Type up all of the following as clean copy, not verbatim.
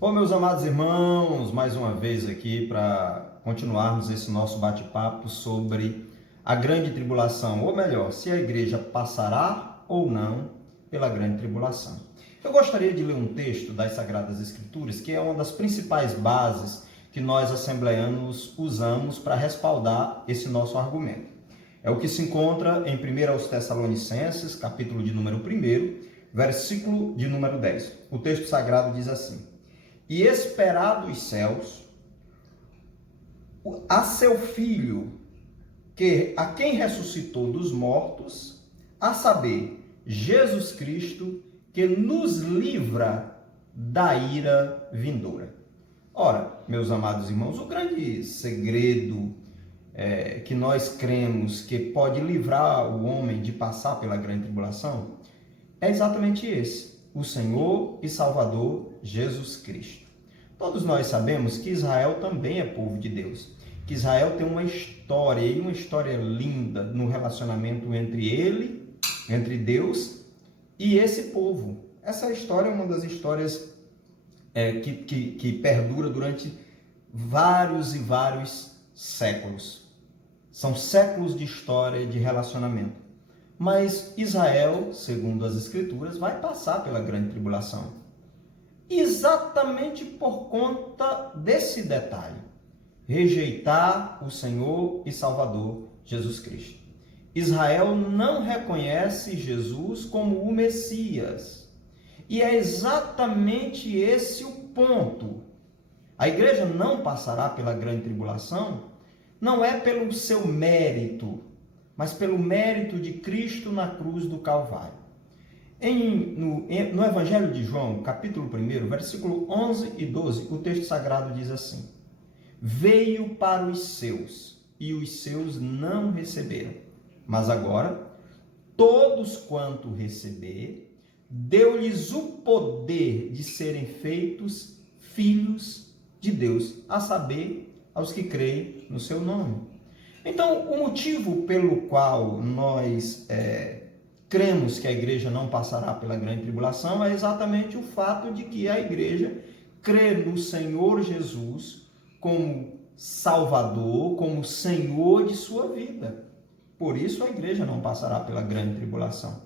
Bom, meus amados irmãos, mais uma vez aqui para continuarmos esse nosso bate-papo sobre a grande tribulação, ou melhor, se a igreja passará ou não pela grande tribulação. Eu gostaria de ler um texto das Sagradas Escrituras, que é uma das principais bases que nós assembleanos usamos para respaldar esse nosso argumento. É o que se encontra em 1 aos Tessalonicenses, capítulo de número 1, versículo de número 10. O texto sagrado diz assim: E esperar dos céus a seu Filho, a quem ressuscitou dos mortos, a saber, Jesus Cristo, que nos livra da ira vindoura. Ora, meus amados irmãos, o grande segredo que nós cremos que pode livrar o homem de passar pela grande tribulação é exatamente esse: o Senhor e Salvador Jesus Cristo. Todos nós sabemos que Israel também é povo de Deus, que Israel tem uma história, e uma história linda no relacionamento entre Deus e esse povo. Essa história é uma das histórias que perdura durante vários e vários séculos. São séculos de história, de relacionamento. Mas Israel, segundo as Escrituras, vai passar pela grande tribulação. Exatamente por conta desse detalhe: rejeitar o Senhor e Salvador Jesus Cristo. Israel não reconhece Jesus como o Messias. E é exatamente esse o ponto. A igreja não passará pela grande tribulação, não é pelo seu mérito, mas pelo mérito de Cristo na cruz do Calvário. No Evangelho de João, capítulo 1, versículo 11 e 12, o texto sagrado diz assim: Veio para os seus, e os seus não receberam. Mas agora, todos quanto receber, deu-lhes o poder de serem feitos filhos de Deus, a saber, aos que creem no seu nome. Então, o motivo pelo qual nós cremos que a igreja não passará pela grande tribulação é exatamente o fato de que a igreja crê no Senhor Jesus como Salvador, como Senhor de sua vida. Por isso a igreja não passará pela grande tribulação.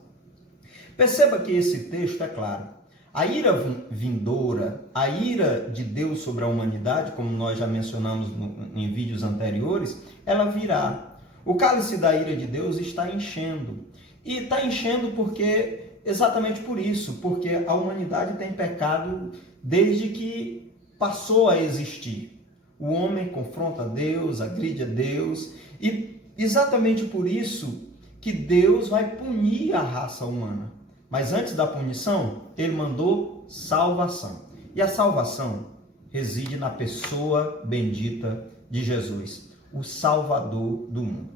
Perceba que esse texto é claro. A ira vindoura, a ira de Deus sobre a humanidade, como nós já mencionamos em vídeos anteriores, ela virá. O cálice da ira de Deus está enchendo. E está enchendo exatamente por isso, porque a humanidade tem pecado desde que passou a existir. O homem confronta Deus, agride a Deus, e exatamente por isso que Deus vai punir a raça humana. Mas antes da punição, ele mandou salvação. E a salvação reside na pessoa bendita de Jesus, o Salvador do mundo.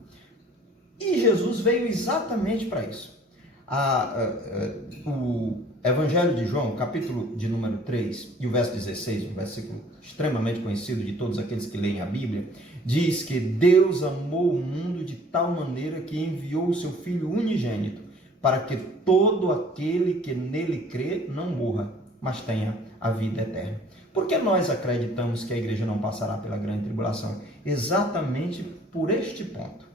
E Jesus veio exatamente para isso. O Evangelho de João, capítulo de número 3, e o verso 16, um versículo extremamente conhecido de todos aqueles que leem a Bíblia, diz que Deus amou o mundo de tal maneira que enviou o seu Filho unigênito, para que todo aquele que nele crê não morra, mas tenha a vida eterna. Por que nós acreditamos que a igreja não passará pela grande tribulação? Exatamente por este ponto.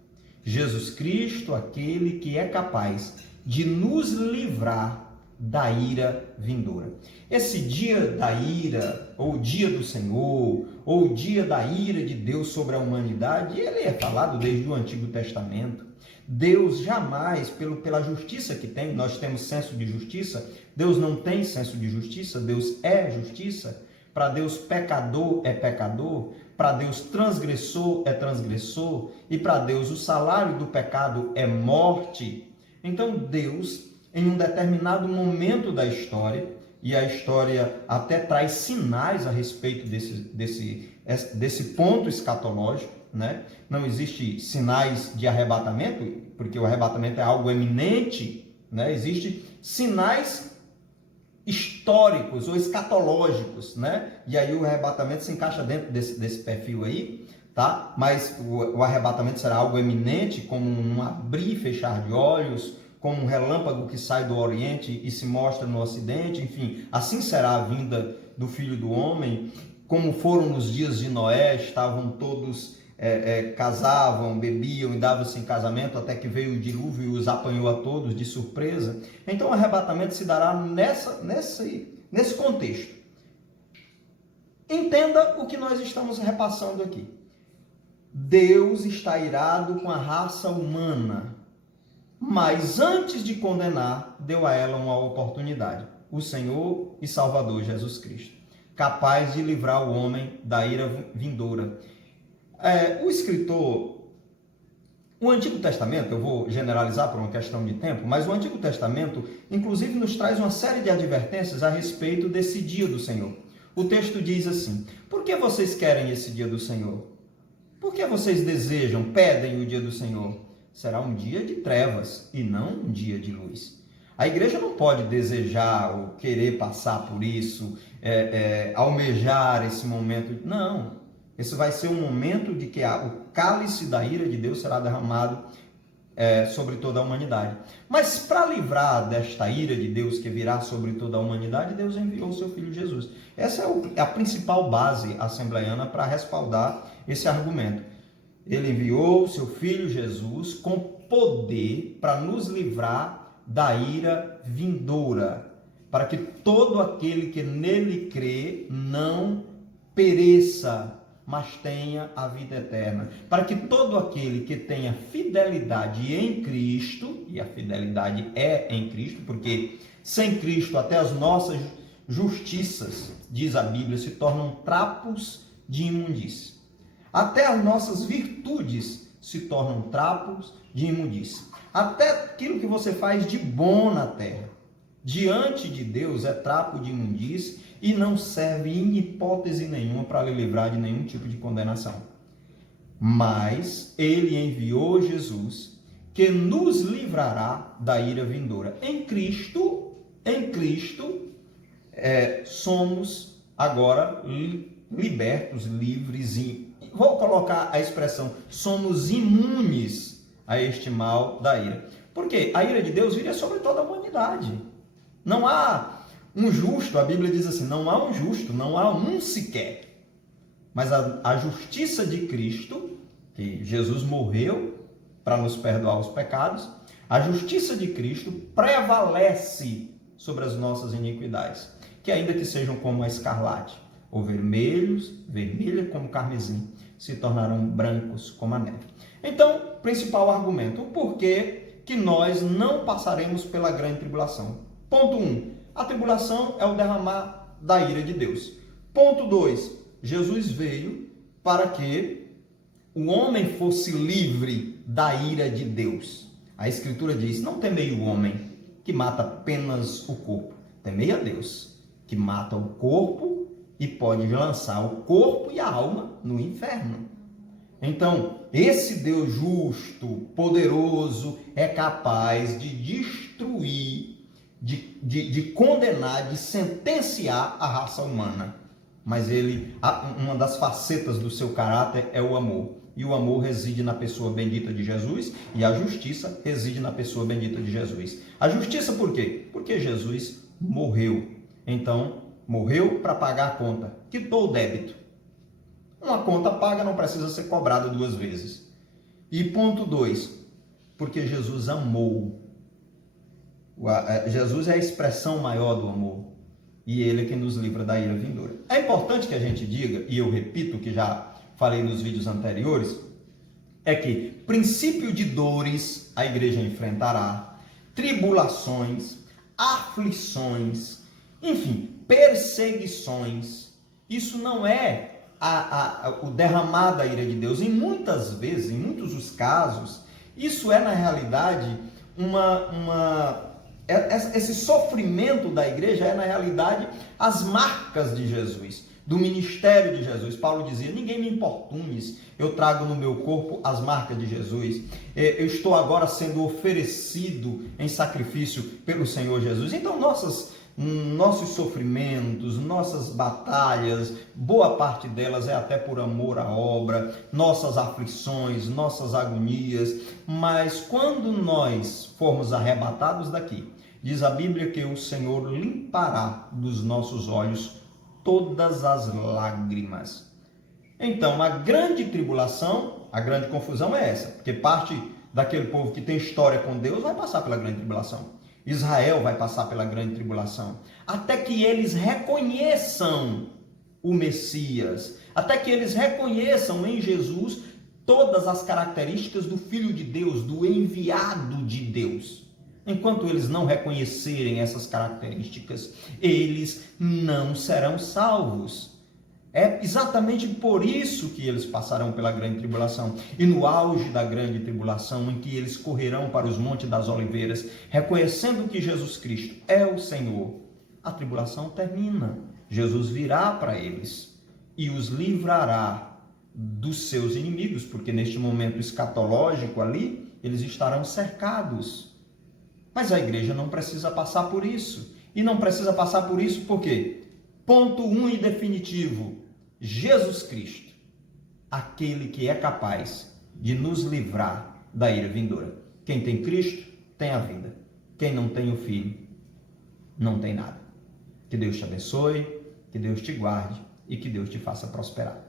Jesus Cristo, aquele que é capaz de nos livrar da ira vindoura. Esse dia da ira, ou o dia do Senhor, ou o dia da ira de Deus sobre a humanidade, ele é falado desde o Antigo Testamento. Deus jamais, pela justiça que tem, nós temos senso de justiça, Deus não tem senso de justiça, Deus é justiça. Para Deus, pecador é pecador, para Deus, transgressor é transgressor, e para Deus, o salário do pecado é morte. Então, Deus, em um determinado momento da história, e a história até traz sinais a respeito desse ponto escatológico, né? Não existe sinais de arrebatamento, porque o arrebatamento é algo eminente, né? Existem sinais históricos ou escatológicos, né? E aí o arrebatamento se encaixa dentro desse perfil aí, tá? Mas o arrebatamento será algo eminente, como um abrir e fechar de olhos, como um relâmpago que sai do Oriente e se mostra no Ocidente. Enfim, assim será a vinda do Filho do Homem. Como foram nos dias de Noé, estavam todos, casavam, bebiam e davam-se em casamento, até que veio o dilúvio e os apanhou a todos de surpresa. Então o arrebatamento se dará nesse contexto. Entenda o que nós estamos repassando aqui. Deus está irado com a raça humana, mas antes de condenar, deu a ela uma oportunidade. O Senhor e Salvador Jesus Cristo, capaz de livrar o homem da ira vindoura. O escritor, o Antigo Testamento, eu vou generalizar por uma questão de tempo, mas o Antigo Testamento, inclusive, nos traz uma série de advertências a respeito desse dia do Senhor. O texto diz assim: por que vocês querem esse dia do Senhor? Por que vocês desejam, pedem o dia do Senhor? Será um dia de trevas e não um dia de luz. A igreja não pode desejar ou querer passar por isso, almejar esse momento. Não, esse vai ser um momento de que o cálice da ira de Deus será derramado sobre toda a humanidade. Mas para livrar desta ira de Deus que virá sobre toda a humanidade, Deus enviou o seu Filho Jesus. Essa é a principal base assembleiana para respaldar esse argumento. Ele enviou o seu Filho Jesus com poder para nos livrar da ira vindoura, para que todo aquele que nele crê não pereça, mas tenha a vida eterna. Para que todo aquele que tenha fidelidade em Cristo, e a fidelidade é em Cristo, porque sem Cristo até as nossas justiças, diz a Bíblia, se tornam trapos de imundície. Até as nossas virtudes se tornam trapos de imundície. Até aquilo que você faz de bom na terra, diante de Deus, é trapo de imundície e não serve em hipótese nenhuma para lhe livrar de nenhum tipo de condenação. Mas ele enviou Jesus, que nos livrará da ira vindoura. Em Cristo, somos agora libertos, livres e vou colocar a expressão, somos imunes a este mal da ira. Porque a ira de Deus viria sobre toda a humanidade. Não há um justo, a Bíblia diz assim, não há um justo, não há um sequer. Mas a justiça de Cristo, que Jesus morreu para nos perdoar os pecados, a justiça de Cristo prevalece sobre as nossas iniquidades, que ainda que sejam como a escarlate, ou vermelha como carmesim, se tornarão brancos como a neve. Então, principal argumento, o porquê que nós não passaremos pela grande tribulação. Ponto 1, a tribulação é o derramar da ira de Deus. Ponto 2, Jesus veio para que o homem fosse livre da ira de Deus. A Escritura diz, não temei o homem que mata apenas o corpo, temei a Deus, que mata o corpo e pode lançar o corpo e a alma no inferno. Então, esse Deus justo, poderoso, é capaz de destruir, de condenar, de sentenciar a raça humana. Mas uma das facetas do seu caráter é o amor. E o amor reside na pessoa bendita de Jesus e a justiça reside na pessoa bendita de Jesus. A justiça por quê? Porque Jesus morreu. Então, morreu para pagar a conta, quitou o débito. Uma conta paga não precisa ser cobrada duas vezes. E ponto 2, porque Jesus amou. Jesus é a expressão maior do amor. E ele é quem nos livra da ira vindoura. É importante que a gente diga, e eu repito o que já falei nos vídeos anteriores, é que princípio de dores a igreja enfrentará, tribulações, aflições, enfim, perseguições. Isso não é o derramar da ira de Deus. Em muitas vezes, em muitos dos casos, isso é na realidade esse sofrimento da igreja é na realidade as marcas de Jesus, do ministério de Jesus. Paulo dizia, ninguém me importunes, eu trago no meu corpo as marcas de Jesus, eu estou agora sendo oferecido em sacrifício pelo Senhor Jesus. Então nossos sofrimentos, nossas batalhas, boa parte delas é até por amor à obra, nossas aflições, nossas agonias, mas quando nós formos arrebatados daqui, diz a Bíblia que o Senhor limpará dos nossos olhos todas as lágrimas. Então, a grande tribulação, a grande confusão é essa, porque parte daquele povo que tem história com Deus vai passar pela grande tribulação. Israel vai passar pela grande tribulação, até que eles reconheçam o Messias, até que eles reconheçam em Jesus todas as características do Filho de Deus, do enviado de Deus. Enquanto eles não reconhecerem essas características, eles não serão salvos. É exatamente por isso que eles passarão pela grande tribulação. E no auge da grande tribulação, em que eles correrão para os montes das oliveiras, reconhecendo que Jesus Cristo é o Senhor, a tribulação termina. Jesus virá para eles e os livrará dos seus inimigos, porque neste momento escatológico ali, eles estarão cercados. Mas a igreja não precisa passar por isso. E não precisa passar por isso por quê? Ponto 1 e definitivo: Jesus Cristo, aquele que é capaz de nos livrar da ira vindoura. Quem tem Cristo, tem a vida. Quem não tem o Filho, não tem nada. Que Deus te abençoe, que Deus te guarde e que Deus te faça prosperar.